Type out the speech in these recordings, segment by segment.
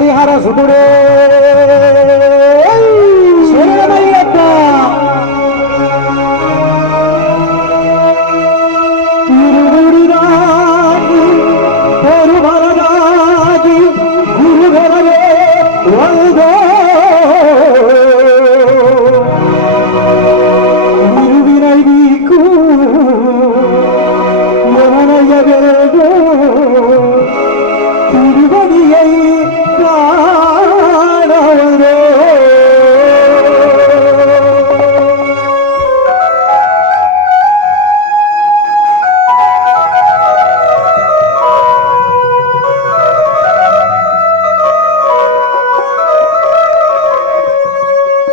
హరిహర సుతుడే శరణమయ్యప్ప. తిరువుడిరాగి పెరుమరరాగి గురువెరవే వందో గురువినై నీకు యమనయ్యవేగో తిరువడియై కాణవరో.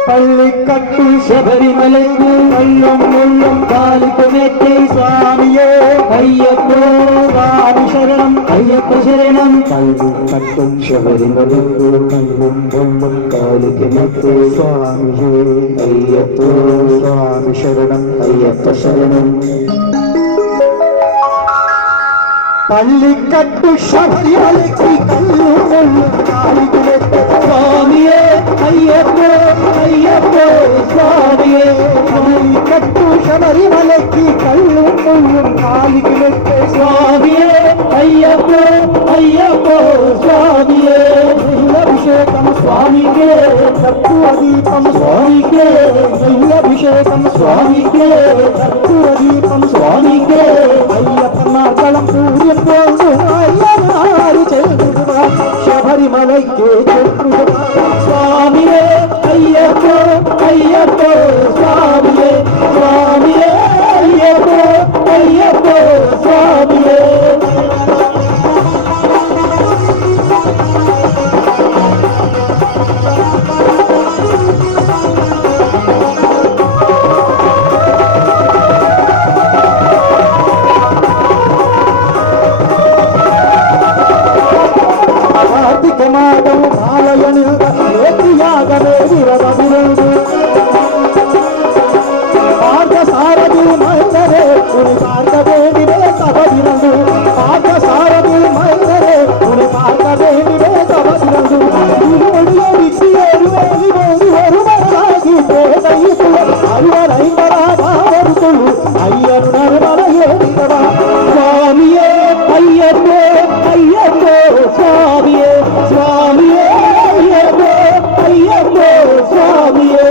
பள்ளிக்கட்டு சபரிமலைக்கு கள்ளும் முள்ளும் காலுக்கு மேற்கை சுவாமியே ஐயப்போ சுவாமி சரணம் ஐயப்ப சரணம். பள்ளிக்கட்டும் சபரிமலைக்கு கள்ளும் முள்ளும் காலுக்கு மேற்கை சுவாமியே ஐயப்போ சுவாமி சரணம் ஐயப்ப சரணம். பள்ளிக்கட்டு சபரிமலைக்கு கள்ளும் முள்ளும் காலுக்கு மேற்கை சுவாமியே ஐயப்போ ஐயப்போ சுவாமியே. பள்ளிக்கட்டு சபரிமலைக்கு கள்ளும் முள்ளும் காலுக்கு மேற்கை சுவாமியே ஐயப்போ ஐயப்போ சுவாமியே. அபிஷேகம் சுவாமிக்கே கற்பூர தீபம் சுவாமிக்கே அபிஷேகம் சுவாமிக்கே கற்பூர தீபம் சுவாமிக்கே. ஐயப்பனார்களும் சூரியன் போது ஐயனாறு செல்லுவார் சபரிமலைக்கு செல்லுவார் சுவாமியே ஐயப்போ ஐயப்போ சுவாமியே சுவாமியே ஐயப்போ ஐயப்போ சுவாமியே. சுவாமியே ஐயப்போ ஐயப்போ சுவாமியே சுவாமியே ஐயப்போ ஐயப்போ சுவாமியே.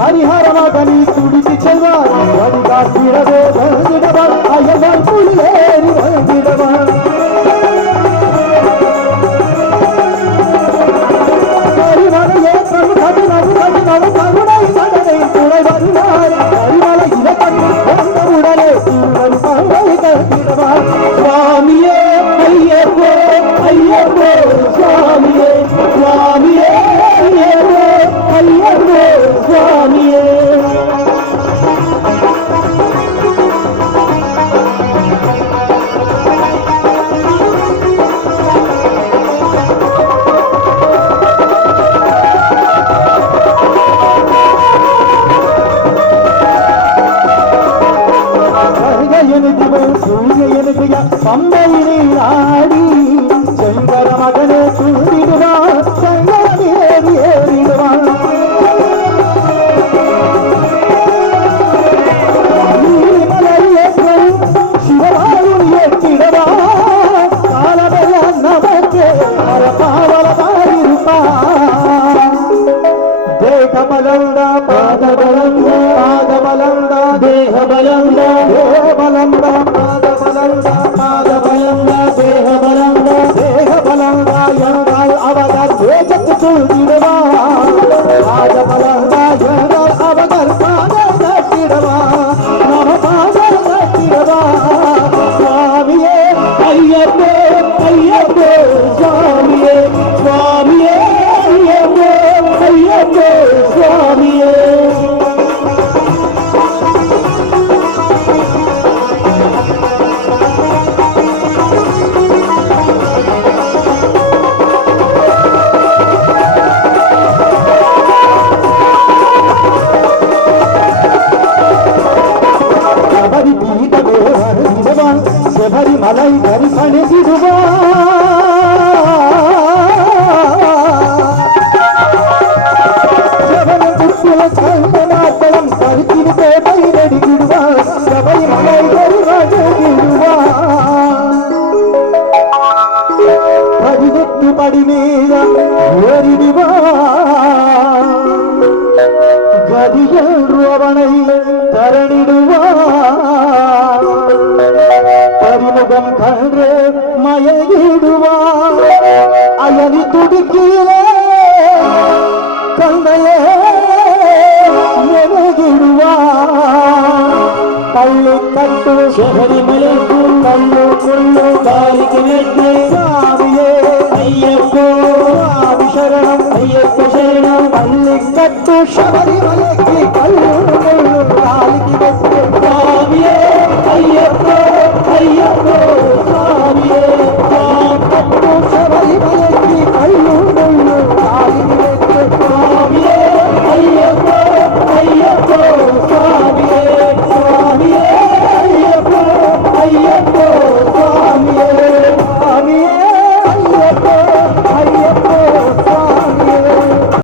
ஹரிஹர மகனி துடித்து செல்வார் வழிகாட்டிடவே வந்திடவார் அயல்வார் புள்ளேறி வந்திடவார். கரிமலையே கருணை கருணை கடனை துணை வருவார் கரிமலை இலக்கணி வந்தவுடனே திருவருமானை கட்டிடவார். சுவாமியே ஐயப்போ ஐயப்போ சுவாமியே சுவாமியே ஐயப்போ ஐயப்போ சுவாமியே. பம்பையிலே ஆடி சங்கர மகனே தூண்டிடுவான் சங்கரன் ஏறி ஏறிடுவான். நீலிமலையேற்றம் சிவபாலும் ஏற்றிடுவான் காலமெல்லாம் நமக்கு பாவலமாயிருப்பான். தேகபலந்தா பாதபலந்தா பாதபலந்தா தேகபலந்தா தேகபலந்தா பாதபலந்தா பாதபலந்தா தேகபலந்தா தேகபலந்தா என்றால் அவர்கள் தேஜத்து சொல்லிடுவார் பாதபலந்தா என்றால் அவர்கள் பாதம் கட்டிடுவார் நம பாதம் கட்டிடுவார். சுவாமியே ஐயப்போ ஐயப்போ சுவாமியே சுவாமியே ஐயப்போ ஐயப்போ சுவாமியே. மயங்கிடுவா மாத்தளம் கருத்தின் கோட்டை நடிக்கிடுவா சபை மலைகள் மயங்கிடுவா 18 படி மீதம் ஏறிடுவா கதிகள் ரோவனை தரணிடுவா பரிமுகம் கன்று மயங்கிடுவா அயனி துடிக்கீழே கந்தையே மெருகிடுவா பள்ளி கட்டு சபரிமலை கல்லு கொள்ளு காலிக்கு நெட்டு சாமியே ஐயப்போ சாமி சரணம் ஐயப்ப சரணம் பள்ளி கட்டு சபரிமலைக்கு கல்லு